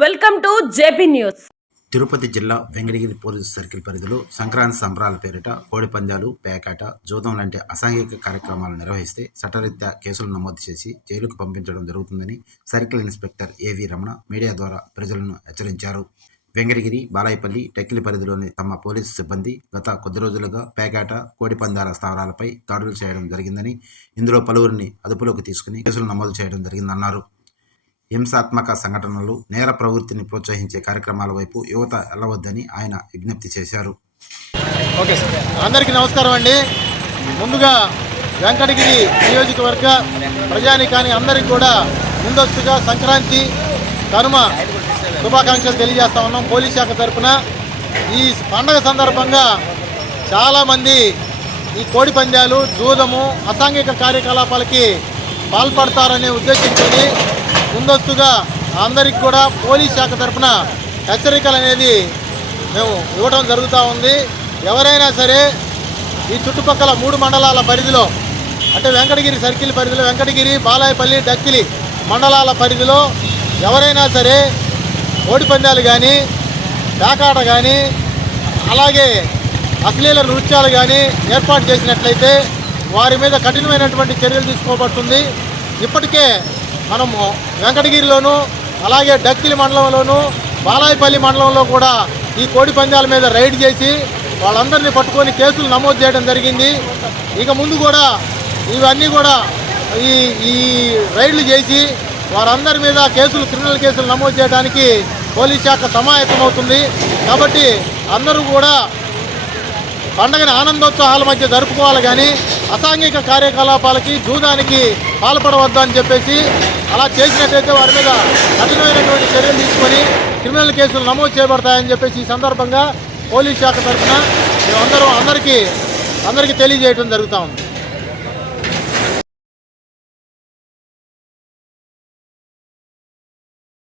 Welcome to JP news. Tirupati జిల్లా Venkatagiri police circle పరిధిలో సంక్రాంతి సంబరాల పేరిట కోడి పందాలు పేకాట జూదం లాంటి అసాంఘిక కార్యక్రమాలు నిర్వహిస్తే చట్టరీత్యా కేసులు నమోదు చేసి జైలుకు పంపించడం జరుగుతుందని సర్కిల్ ఇన్స్పెక్టర్ ఏవి రమణ మీడియా ద్వారా ప్రజలను హెచ్చరించారు. వెంకటగిరి బాలాయపల్లి టెక్కిలి పరిధిలోని తమ పోలీసు సిబ్బంది గత కొద్ది రోజులుగా పేకాట కోడిపందాల స్థావరాలపై దాడులు చేయడం జరిగిందని ఇందులో పలువురిని అదుపులోకి తీసుకుని కేసులు నమోదు చేయడం జరిగిందన్నారు. హింసాత్మక సంఘటనలు నేర ప్రవృత్తిని ప్రోత్సహించే కార్యక్రమాల వైపు యువత వెళ్ళవద్దని ఆయన విజ్ఞప్తి చేశారు. Okay sir. అందరికీ నమస్కారం అండి. ముందుగా వెంకటగిరి నియోజకవర్గ ప్రజానికాని అందరికీ కూడా ముందస్తుగా సంక్రాంతి కనుమ శుభాకాంక్షలు తెలియజేస్తా ఉన్నాం పోలీస్ శాఖ తరఫున ఈ పండగ సందర్భంగా చాలామంది ఈ కోడి పందాలు జూదము అసాంఘిక కార్యకలాపాలకి పాల్పడతారనే ఉద్దేశించుకొని ముందస్తుగా అందరికి కూడా పోలీస్ శాఖ తరఫున హెచ్చరికలు అనేది మేము ఇవ్వడం జరుగుతూ ఉంది. ఎవరైనా సరే ఈ చుట్టుపక్కల మూడు మండలాల పరిధిలో అంటే వెంకటగిరి సర్కిల్ పరిధిలో వెంకటగిరి బాలాయపల్లి డక్కిలి మండలాల పరిధిలో ఎవరైనా సరే ఓడిపందాలు కానీ పేకాట కానీ అలాగే అశ్లీల నృత్యాలు కానీ ఏర్పాటు చేసినట్లయితే వారి మీద కఠినమైనటువంటి చర్యలు తీసుకోబడుతుంది. ఇప్పటికే మనము వెంకటగిరిలోను అలాగే డక్కిలి మండలంలోను బాలాయపల్లి మండలంలో కూడా ఈ కోడి పందాల మీద రైడ్ చేసి వాళ్ళందరినీ పట్టుకొని కేసులు నమోదు చేయడం జరిగింది. ఇక ముందు కూడా ఇవన్నీ కూడా ఈ ఈ రైడ్లు చేసి వారందరి మీద కేసులు క్రిమినల్ కేసులు నమోదు చేయడానికి పోలీస్ శాఖ సమాయత్తమవుతుంది. కాబట్టి అందరూ కూడా పండగని ఆనందోత్సాహాల మధ్య జరుపుకోవాలి కానీ అసాంఘిక కార్యకలాపాలకి జూదానికి పాల్పడవద్దు అని చెప్పేసి అలా చేసినట్టయితే వారి మీద కఠినమైనటువంటి చర్యలు తీసుకొని క్రిమినల్ కేసులు నమోదు చేయబడతాయని చెప్పేసి ఈ సందర్భంగా పోలీస్ శాఖ తరఫున మేమందరం అందరికీ అందరికీ తెలియజేయడం జరుగుతూ ఉంది.